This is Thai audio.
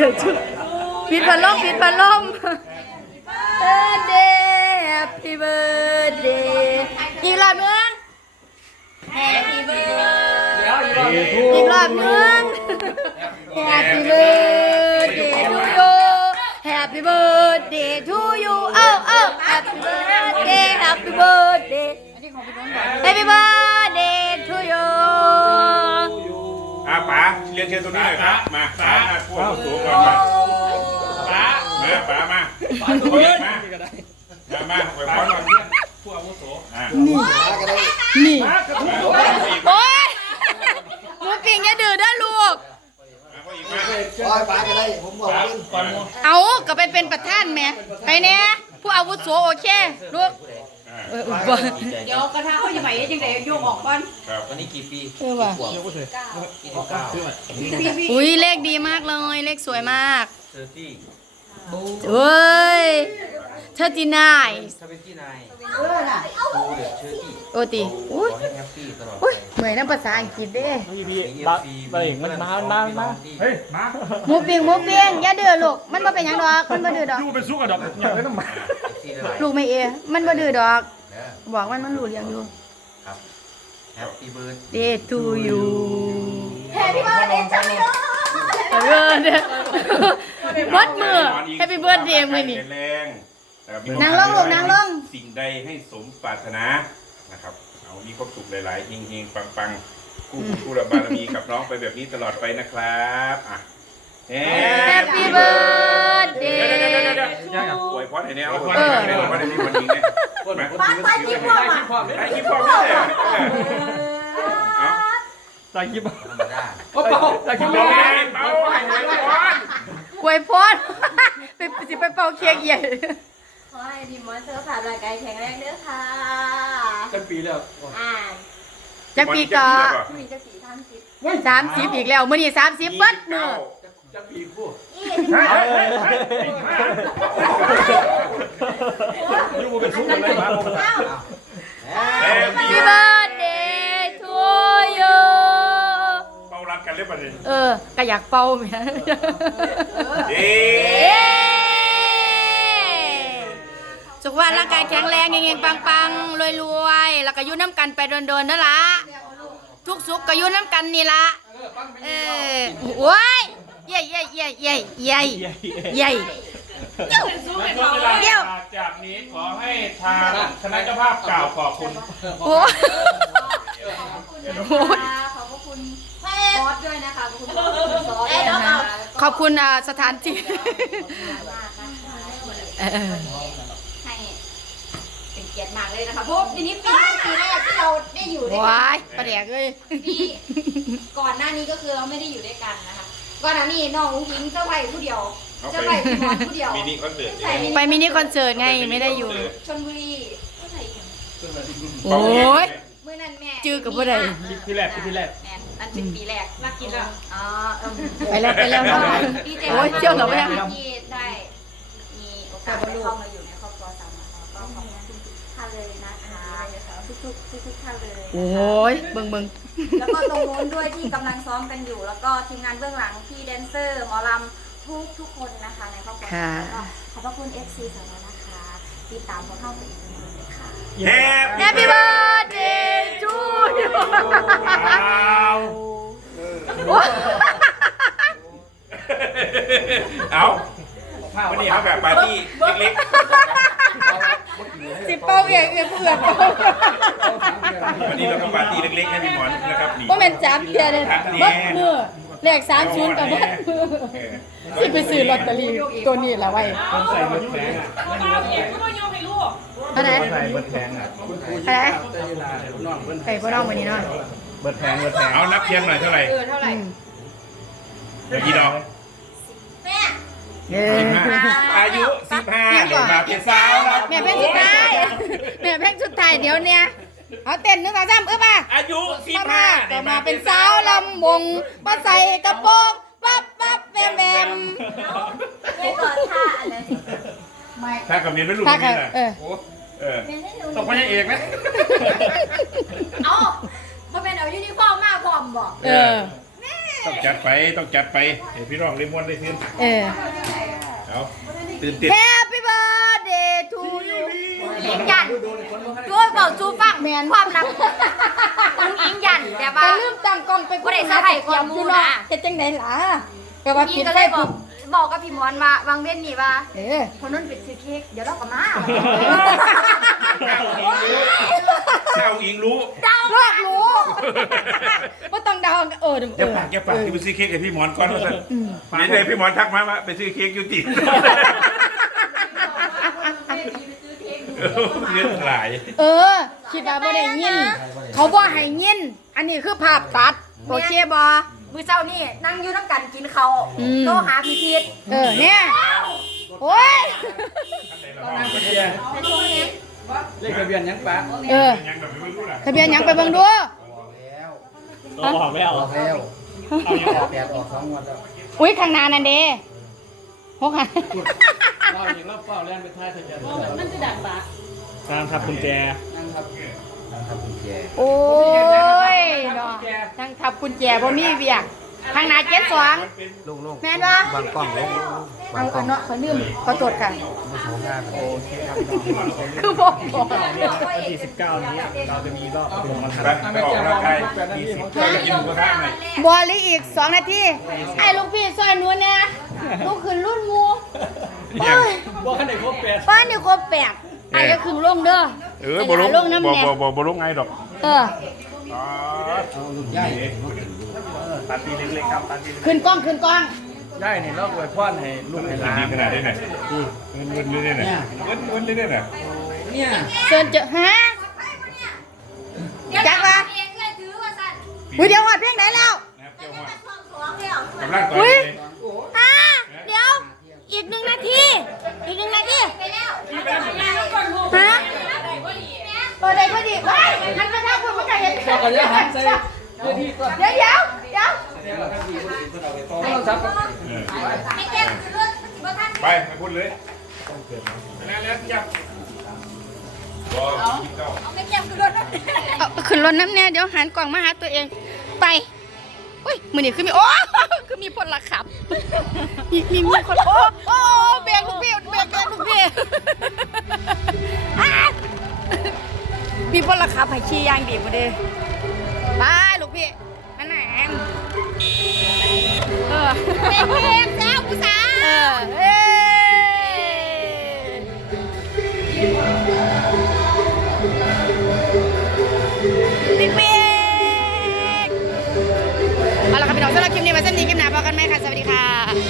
ปิดพัดลมปิดพัดลม birthday happy birthday อีกรอบนึง happy birthday อีกรอบนึง happy birthday to you happy birthday to you เอ้าเอ้า happy birthday happy birthday happy birthday เรียนเชิญตรงนี้หน่อยครับมาป๋ามาพวกสูงก่อนมาป๋ามาป๋ามาป๋าตัวเล็กมามามาไปพร้อมกันพวกอาวุโสอะนี่โอ๊ยหมูปิงอย่าดื้อเด้อลูกมาพวกอีกมาปล่อยปลาก็ได้ผมบอกเล่นเอาก็ไปเป็นประธานแหม่ไปเนี่ยผู้อาวุโสโอเคลูกอะ เออบ่เดี๋ยวกระทะเขาจะไปยังไงโยกออกก่อนครับวันนี้กี่ปีเออว่ะยี่สิบเก้าอุ้ยเลขดีมากเลย เลขสวยมากเซอร์ตี้เฮ้ยเธอจีนายทเวนตี้ไนน์เออน่ะทูเดอตีโอ้ยอให้แฮปปี้ตลอดไปอุ้ยเหมือนน้ำภาษาอังกฤษเด้พี่พี่บักบักเองมันมามามาเฮ้ยมามูเปิงมูเปิงอย่าเดื้อลูก มันบ่เป็นยังดอก มันบ่ดื้อดดอกดูกเป็นสู้กับดอกอย่างนั้นมาลูกไม่เอ มันบ่ดื้อดดอก บอกมันมันรู้เรื่องอยู่ ครับแฮปปี้เบิร์ด Day to you Happy birthday จ้าพี่น้อง Happy birthday เบิดมือ Happy birthday มื้อนี้แข็งแรงนะครับมีนั่งลงลูกนั่งลงสิ่งใดให้สมปรารถนานะครับเอามีความสุขหลายๆเฮงๆปังๆคู่บุญคู่ระบารมีกับน้องไปแบบนี้ตลอดไปนะครับอะ Happy birthday เดี๋ยวเดี๋ยวเดี๋ยวเดี๋ยวเดี๋ยวอวยพรให้แน่อวยพรให้แน่อวยพรให้แน่คนจริงเนี่ยมาป้าตายยิ้มว่าอะให้คลิปพร้อมด้วยเนี่ยเอาตาคิดธรรมดาโอ้เปล่าตาคิดเป่าไม่ให้เป่าให้อวยพรอวยพรไปสิไปเป่าเค้กใหญ่ขอให้ดีมอนเซอร์ผ่านรายการแข็งแรงเด้อค่ะเป็นปีแล้วอ่าจักปีก็มีจะสี่ท่านสิบสามสิบอีกแล้วมื้อนี้สามสิบเบิดมือ จะปีคู่ยี่สิบเฮ้ยเฮ้ยเฮ้ยยูเป็นสู้กันเลยมาผมเก้าเฮ้ย Happy birthday to you เป่ารัดกันเรียบร้อยเลยเออก็อยากเป่าแหมเย้เย้สุขภาพร่างกายแข็งแรงเงงๆปังๆรวยๆ แล้วก็อยู่น้ำกันไปโดนๆนั่นละทุกสุขก็อยู่น้ำกันนี่ละเออโอ้ย เย่เย่เย่เย่เย่เย่ในช่วงเวลาจากนี้ขอให้ทางคณะเจ้าภาพกล่าวขอบคุณโอ้ยขอบคุณนะคะ ขอบคุณบอสด้วยนะคะขอบคุณบอสซอสด้วยนะคะขอบคุณอ่าสถานที่เออให้เป็นเกียรติมากเลยนะคะเพราะปีนี้ปีนี้ปีแรกที่เราได้อยู่ด้วยกัว้ายประเดี๋ยวเลยที่ก่อนหน้านี้ก็คือเราไม่ได้อยู่ด้วยกันนะคะ ก่อนหน้านี้น้องอุ้งอิงเจ้าไปผู้เดียวเจ้าไปพี่มอนผู้เดียว มินิคอนเสิร์ตใส่มินิไปมินิคอนเสิร์ตไงไม่ได้อยู่ชนบุรีก็ใส่อีกโอ้ย เมื่อนั้นแม่จื้อกับผู้ใดที่แรกที่แรก แม่นั่นเป็นปีแรกรักกินแล้วอ๋อเออไปแล้วไปแล้วเนาะ ดีใจโอ้ยเที่ยวเหรอแม่ที่ได้มีโอกาสได้เข้ามาอยู่ในครอบครัวสามารถก็ขอบคุณทุกท่านเลยนะคะ ทุกทุกทุกทุกๆท่านเลยนะคะ โอ้ยเบิ่งเบิ่งแล้วก็ตรงนู้นด้วยที่กำลังซ้อมกันอยู่ แล้วก็ทีมงานเบื้องหลังพี่แดนเซอร์หมอลำทุกทุกๆคนนะคะในครอบครัวแล้วก็ขอบพระคุณ FC สำหรับนะคะติดตามพวกเข้าไปอีกหนึ่งเลยค่ะ แฮป Happy birthday to you เอาวันนี้เขาแบบปาร์ตี้เล็ก สิเป้าเอียงเอียงเอือดเป้าๆวันนี้เราก็ปาร์ตี้เล็กๆให้พี่หมอนนะครับนี่บ่แม่นจับเทียเลยเบัดมือเลขสามศูนย์กับเบัดมือเออสิไปซื้อลอตเตอรี่ตัวนี้ละไว้ผมใส่เบิร์ดแพงอะเท่าไหร่ใส่เบิร์ดแพงอะเท่าไหร่ใครบ่น้องวันนี้เนาะเบิร์ดแพงเบิร์ดแพงเอานับเพียงหน่อยเท่าไหร่เออเท่าไหร่เมื่อกี้ดอกแม่ เอออายุสิบห้าเดี๋ยวมาเป็นสาวแล้วแม่เพลงสุดท้ายแม่เพลงสุดท้ายเดี๋ยวเนี่ยเอาเต้นหนึ่งสองสามเออป่ะอายุสิบมาห้าก็มาเป็นสาวลำวงมาใส่กระโปรงวับวับแวมแวมไม่กอดท่าอะไรถ้ากับเมียนไม่รู้ถ้านี่ค่ะนะเออเออเป็นให้หนูตกมาอย่างเอกนะเอ้ามาเป็นเอายูนิฟอร์มมาพร้อมบอกเออต้องจัดไปต้องจัดไปเห็นพี่น้องได้มวนได้ขึ้นเออ เอาตื่นเต้น Happy birthday to you อิงยันด้วยบอกจูฟังแม่นความลับอุ้งอิงยันแต่ว่า แต่ลืมตั้งกล้องไปบ่ได้สะพายความมูนะ เฮ็ดจังได๋ล่ะแปลว่าอิปิงดก็ไฟเลยบอปุ๊กบ บอกกับพี่มอนว่าบางเว้นนี่ว่าเออคนนั้นเป็นซื้อเค้กเดี๋ยวเราก็มาเจ้าอิงรู้รอบรู้บ่ต้องเดาเอออย่าปากอย่าปากที่ไปซื้อเค้กให้พี่หมอนก่อนว่าสั่นนี่เลยพี่หมอนทักมาว่าไปซื้อเค้กอยูติเงินหลายเออคิดว่าบ่ได้ยิน เขาบ่ให้ยิน อันนี้คือภาพตัดโอเคบ่ มื้อเช้านี่นั่งอยู่น้ำกันกินเขาวอืมโทรหาพี่พีทเออเนี่ยโอ้ยเลขทะเบียนยังปะเออยังแบบไม่รู้ล่ะทะเบียนหยังไปเบิ่งดูบอกแล้วตัวบอกไม่เอาออกแล้วเอายังออกแปดออกสองงวันแล้วอุ้ยข้างหน้านั่นเด้หกหันเราอย่างรอบเฝ้าเล่นไปท้ายทะเบียนมันจะดังปะตามทับกุญแจนั่งครับ นั่งครับกุญแจโอ้ยเนาะทั้งทับกุญแจบ่มีเวียกข้างหน้าเจ็ดสอง ลุงลุงแม่นบ่ บางกล้องลงเอาเอาเนาะขอลืมขอตรวจกันไม่โชว์งานโอเคครับคือบอกบอกวันที่19 นี้เราจะมีรอบรวมมันไปไปออกกำลังกายมีสิบไปกินหมูกระทะหน่อยบอลลี่อีกสองนาทีไอ้ลูกพี่ซอยหนูเนี่ยลูกขึ้นรุ่นหมูโอ้ย บอกให้ไหนครบแปด ป้านนี่ครบแปด ไอ้ก็ขึ้นลงเด้อเออบ่ลงลงน้ำบ่แหนบ่บ่บ่ลงไงดอกเอออ๋อเอาลุงใหญ่ปาร์ตี้เล็กๆครับปาร์ตี้ขึ้นกล้องขึ้นกล้องได้นี่เราอวยพรให้ลูกให้หลาดีนขนาดนี้เนี่ยเงินเงินนี่เนี่ยเงินเงินนี่เนี่ยเนี่ยเชิญเจอฮะจักวะเองเลยถือว่าสั่นอุ้ยเดี๋ยวหอดเพลงไหนแล้วนะครับเจ้าหัวสองสองแล้วกำลังต่ออุ้ย เลย อ่าเดี๋ยว อีกหนึ่งนาที อีกหนึ่งนาที ไปแล้ว ฮะเปิดได้พอดีไปหันมาทางคุณผู้ชายเห็น เราก็จะหันใส่ เพื่อที่ก็เดี๋ยวเดี๋ยวเดี๋ยวโทรศัพท์เออไม่เก็บคือรถมาท่านไปไปพูดเลยแล้วแล้วจับบ่กินข้าวไม่เก็บคือรถเอาขึ้นรถน้ำแน่เดี๋ยวหันกล่องมาหาตัวเองไปอุ้ยมือนี่คือมีโอ้คือมีพลขับมีมีมีคนโอ้โอ้เบรกลูกพี่เบรกเบรกลูกพี่อะมีพลขับให้ขี่อยางดีมาเด้ไปลูกพี่ เออ